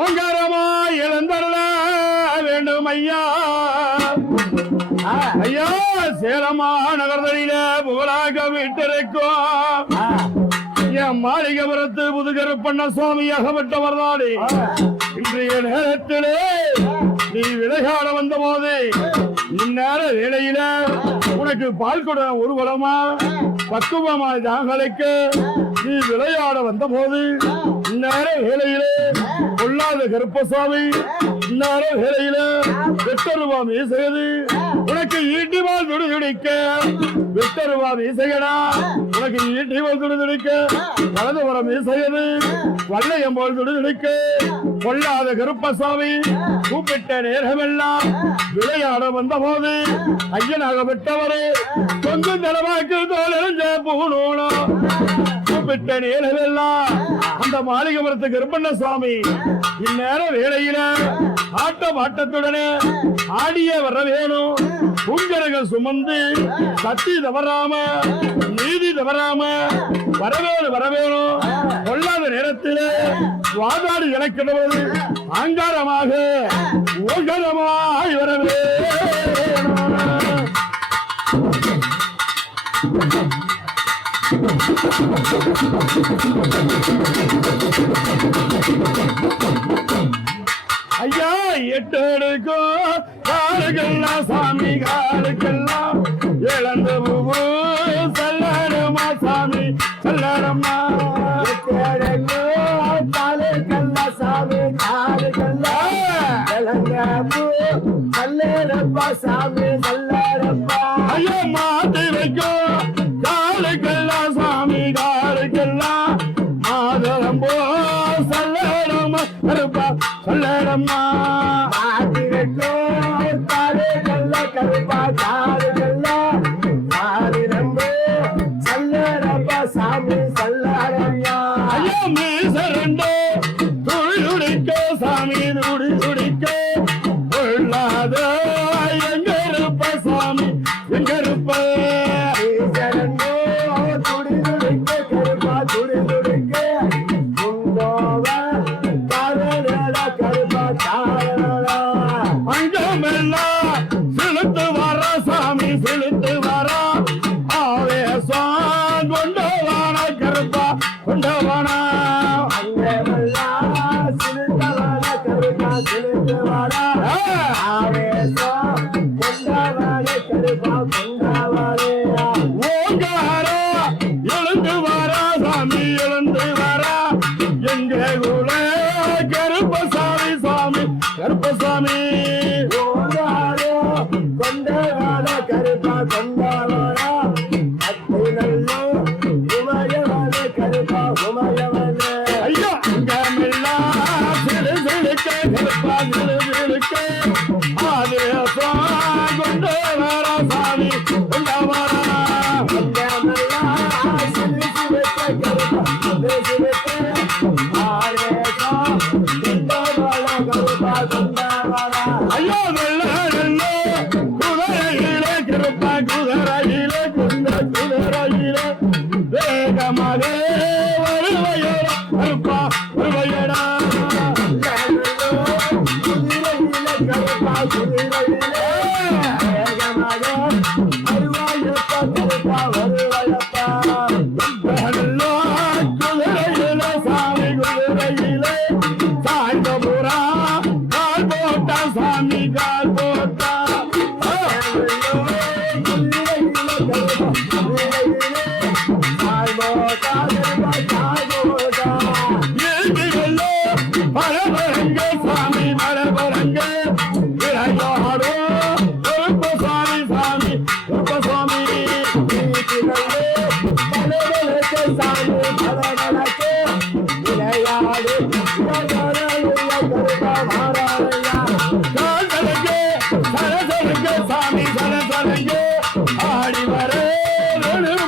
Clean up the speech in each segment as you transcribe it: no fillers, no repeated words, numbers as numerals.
ஓங்காரமா இழந்தருள வேண்டும் ஐயா. ஐயா சேலமா நகர்தலில புகழாக விட்டிருக்கும் என் மாளிகபுரத்து புதுகருப்பண்ண சுவாமியாகப்பட்டவர் தானே. இன்றைய நேரத்திலே நீ விளையாட வந்த போது இந்நேர வேளையில உனக்கு பால் கொட ஒரு குடமா பக்குவமா தாங்களுக்கு நீ விளையாட வந்த போது இந்நேர வேளையிலே கொள்ளாத கருப்பசாமி இந்நேர வேளையில 8 ரூபாய் மீசையது உனக்கு ஈட்டிவால் துடிதுடிக்க 8 ரூபாய் மீசையடா உனக்கு ஈட்டிவால் துடிதுடிக்க வலது புறம் மீசையது வல்லையம் போல் துடிதுடிக்க கொள்ளாத கருப்பசாமி கூப்பிட்ட நேரமெல்லாம் விளையாட வந்த போது ஐயனாக விட்டவரே தொங்கு தளவாக்கு தோலெறிஞ்ச பூணோளம் கூப்பிட்ட நேரமெல்லாம் அந்த மாளிகபுரத்து கருப்பண்ண சுவாமி இந்நேர வேளையில ஆட்டத்துடனே ஆடிய வர வேணும். உங்கர்கள் சுமந்து சத்தி தவறாம நீதி தவறாம வரவேணும். கொள்ளாத நேரத்தில் வாதாடி இழக்கிறது அங்காரமாக ஓகரமாய் வரவே. ஐயா 8 எடுக்கும் காலுக்கெல்லாம் சாமி காலுக்கெல்லாம் இழந்து செல்லணுமா சாமி செல்லணுமா. 8 எடுக்கும் காலுக்கெல்லாம் சாமி காலுக்கெல்லாம் இழந்து செல்லணுமா சாமி செல்லணுமா. ஐயா மாட்டி வைக்கும் காலுக்கெல்லாம் சாமி காலுக்கெல்லாம் மாதரம்போ செல்லணுமா கருப்பா சொல்லடம்மா. மாட்டி வைக்கும் காலுக்கெல்லாம் கருப்பா காலுக்கெல்லாம் மாறிரம்போ செல்லடப்பா சாமி செல்லடம்மா. ஐயா மீசரண்டோ துடிதுடிக்க சாமி துடிதுடிக்க கொள்ளாத எங்க இருப்ப சாமி எங்க இருப்ப. மீசரண்டோ துடிதுடிக்க கருப்பா துடிதுடிக்க உங்கோவ காரணடா கருப்பா காரணடா. அங்கமெல்லாம் செலுத்து வர சாமி செலுத்து வர ஆவேசம் கொண்டவான கருப்பா கொண்டவானா. அங்கமெல்லாம் செலுத்தவான கருப்பா செலுத்து வர ஆவேசம் கொண்டவான கருப்பா கொண்டவானே. ஓங்காரா எழுந்து வர சாமி எழுந்து வர எங்க குல கருப்பசாமி சாமி கருப்பசாமி. ஓங்காரா கொண்டவான கருப்பா கொண்டவானா அத்தினல்லோ உமையவன கருப்பா உமையவன. ஐயா அங்கமெல்லாம் சிலுசிலுக்க கருப்பா சிலுசிலுக்க ஆதேசம் கொண்டு வர சாமி கொண்டு வர. அங்கமெல்லாம் சிலுசிலுக்க கருப்பா சிலுசிலுக்க ஆதேசம் கொண்டு வர கருப்பா கொண்டு வர. ஐயா வெள்ள குதிரையிலே கருப்பா குதிரையிலே குதிரையிலே வேகமாக வருவையடா கருப்பா வருவையடா. குதிரையிலே கருப்பா குதிரையிலே வேகமாக வருவாயப்பா கருப்பா வருவாயப்பா. குதிரையிலே சாமி குதிரையிலே சாய்ந்த புறா கால் போட்டா சாமி கால் போட்டா. பரபரங்க சாமி பரபரங்க விளையாடோ கருப்பசாமி சாமி கருப்பசாமி. சாமி பரபரக்கு விளையாடு சாமி சரசரங்க ஆடி வர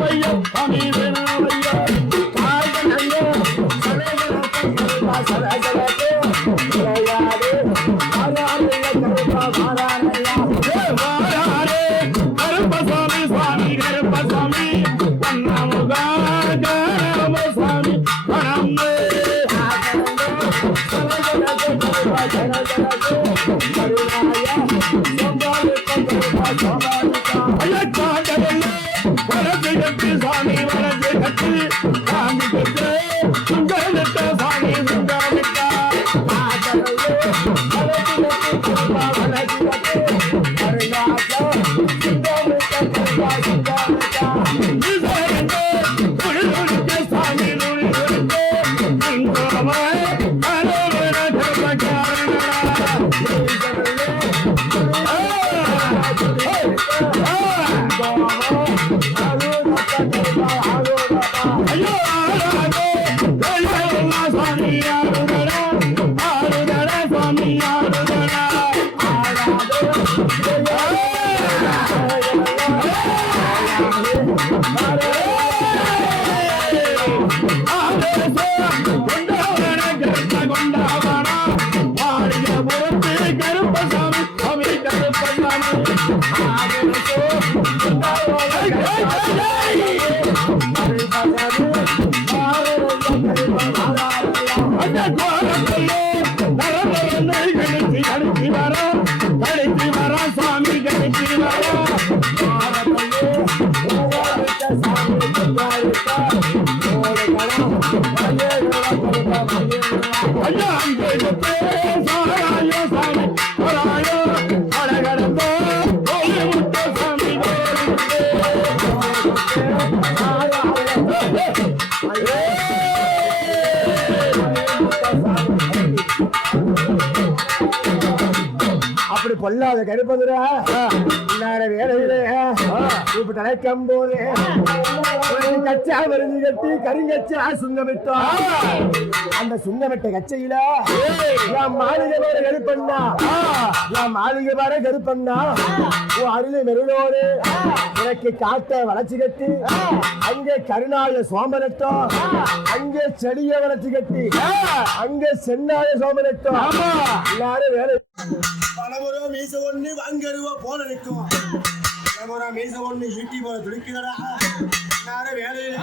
மையம் சாமி மையம் சரசரக்கு கருப்பசாமி சுவாமி கருப்பசாமி அண்ணாமுகா கருப்பசாமி பணமே வரது கட்டு சாமி வரது கட்டு சாமி கட்டு சுங்கமிட்ட சாமி சுங்கமிட்டா சாமி அப்படி பொல்லாத கருப்பதுரா வேலையில இப்ப தலைக்கும் போது கச்சா மருந்து கட்டி கருங்கச்சா சுங்கமிட்டோம். அந்த சுங்கமிட்ட கச்சையில என் மாளிகை வர கருப்பண்ணா என் மாளிகை வர கருப்பண்ணா அருளை மெருளோடு எனக்கு காட்ட வளர்ச்சி கட்டி அங்கே கருணாய சோமனட்டம் அங்கே செடிய வளர்ச்சி கட்டி அங்கே சென்னாய சோமனட்டம் எல்லாரும் வேலை பணமுறை மீச ஒண்ணு வாங்கருவா போல நிற்கும். பணமுறை மீச ஒண்ணு ஈட்டி போல துடிக்கிறடா வேலையில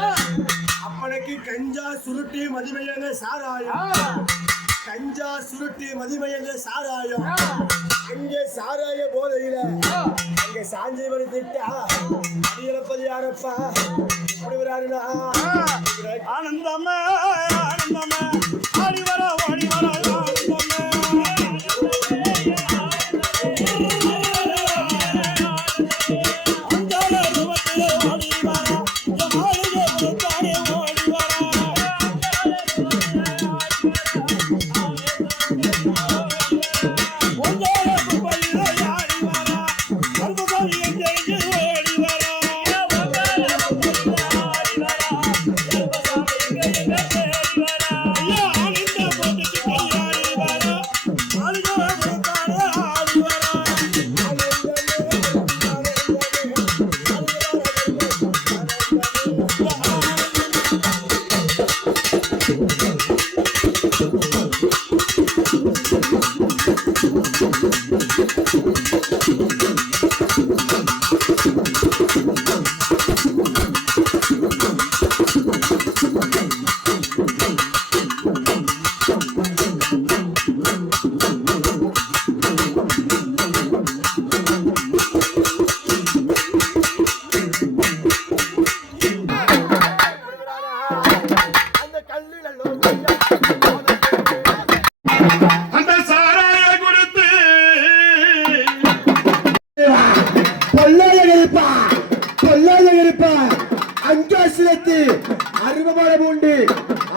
அப்பனுக்கு கஞ்சா சுருட்டி மதிமையங்க சாராயம் கஞ்சா சுருட்டி மதிமையங்க சாராயம் அங்கே சாராய போதையில அங்கே சாஞ்சி மணி திட்டா அடியலப்பது யாரப்பா அப்படி வராருனா ஆனந்தமே ஆனந்தமே ஆடி வர ஓடி வர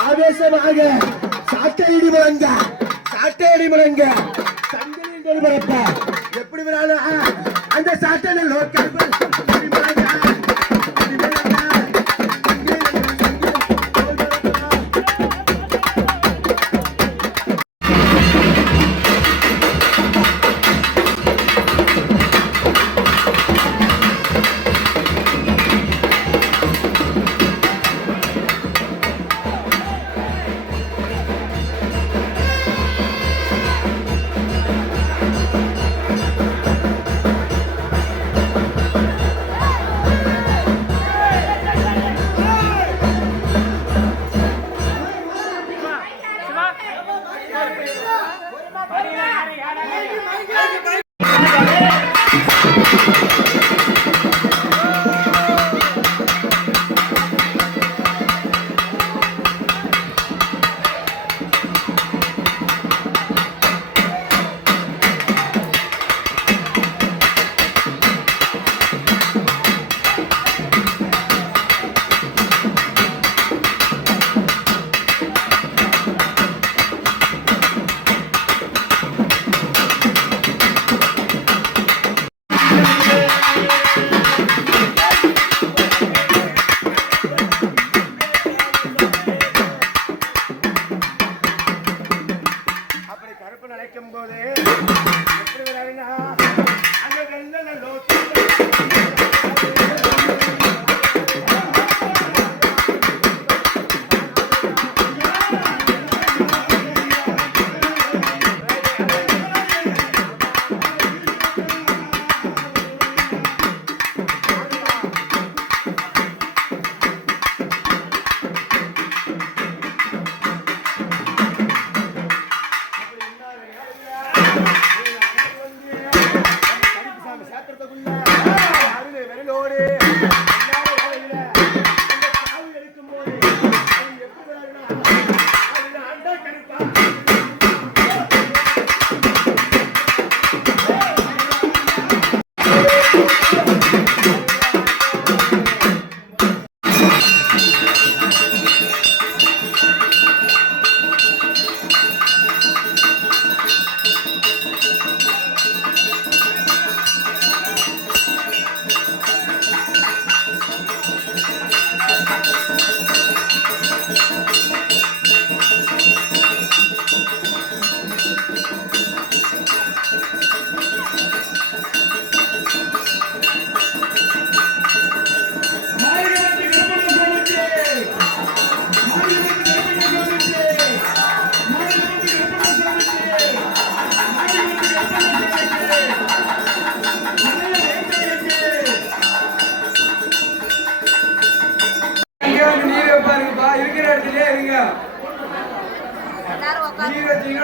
ஆவேசமாக சாட்டையடி முழங்க சங்கிலிகள் பரப்ப எப்படி வராலும் அந்த சாட்டையில்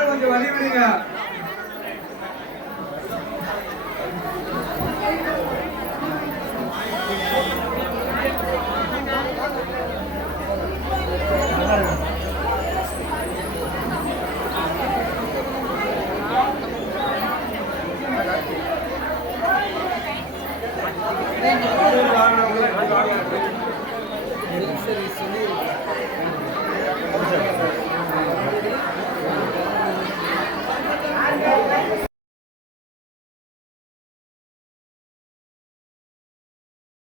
கொஞ்சம் வழி விடுங்க. சரி